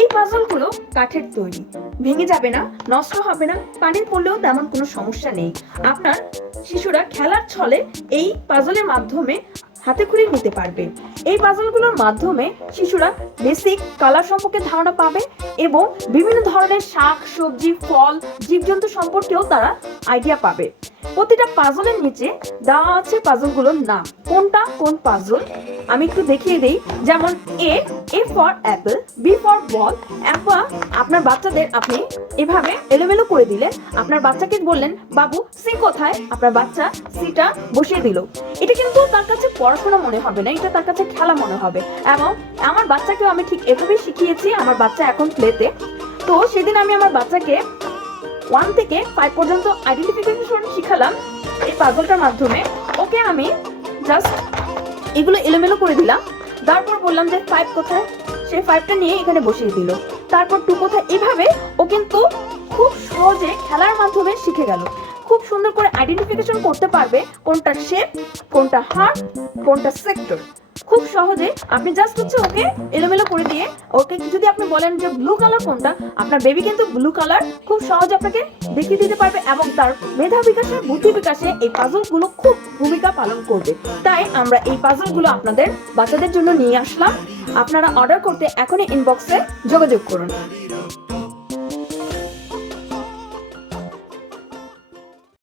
এই পাজলগুলো কাঠের তৈরি, ভেঙে যাবে না, নষ্ট হবে না, পানি পড়লেও তেমন কোনো সমস্যা নেই। আপনার শিশুরা খেলার ছলে এই পাজলের মাধ্যমে হাতে খড়ি নিতে পারবে। এই পাজলগুলোর মাধ্যমে শিশুরা বেসিক কালার সম্পর্কে ধারণা পাবে এবং বিভিন্ন ধরনের শাক সবজি ফল জীবজন্তু সম্পর্কেও তারা আইডিয়া পাবে। প্রতিটা পাজলের নিচে দেওয়া আছে পাজলগুলোর নাম, কোনটা কোন পাজল আমি একটু দেখিয়ে দেই। যেমন A for apple, B for ball. আপনার বাচ্চাদের আপনি এভাবে এলোমেলো করে দিলে, আপনার বাচ্চাকে বললেন বাবু সি কোথায়, আপনার বাচ্চা সিটা বসিয়ে দিল। এটা কিন্তু তার কাছে পড়াশোনা মনে হবে না, এটা তার কাছে খেলা মনে হবে। এবং আমার বাচ্চাকেও আমি ঠিক এভাবেই শিখিয়েছি। আমার বাচ্চা এখন প্লেতে, তো সেদিন আমি আমার বাচ্চাকে 1 থেকে 5 পর্যন্ত আইডেন্টিফিকেশন শিখালাম এই পাজলটার মাধ্যমে। ওকে আমি জাস্ট এগুলো এলোমেলো করে দিলাম, তারপর বললাম যে 5 কোথায়, সে 5টা নিয়ে এখানে বসিয়ে দিল। তারপর 2 কোথায়, এভাবে ও কিন্তু খুব সহজে খেলার মাধ্যমে শিখে গেল। খুব সুন্দর করে আইডেন্টিফিকেশন করতে পারবে কোনটা শেপ, কোনটা হার্ট, কোনটা সেক্টর। খুব সহজে আপনি জাস্ট হচ্ছে ওকে এলোমেলো করে দিয়ে ওকে যদি আপনি বলেন যে ব্লু কালার কোনটা, আপনার বেবি কিন্তু ব্লু কালার খুব সহজে আপনাকে দেখিয়ে দিতে পারবে এবং তার মেধা বিকাশে বুদ্ধি বিকাশে এই পাজলগুলো খুব ভূমিকা পালন করবে। তাই আমরা এই পাজলগুলো আপনাদের বাচ্চাদের জন্য নিয়ে আসলাম। আপনারা অর্ডার করতে এখনই ইনবক্সে যোগাযোগ করুন।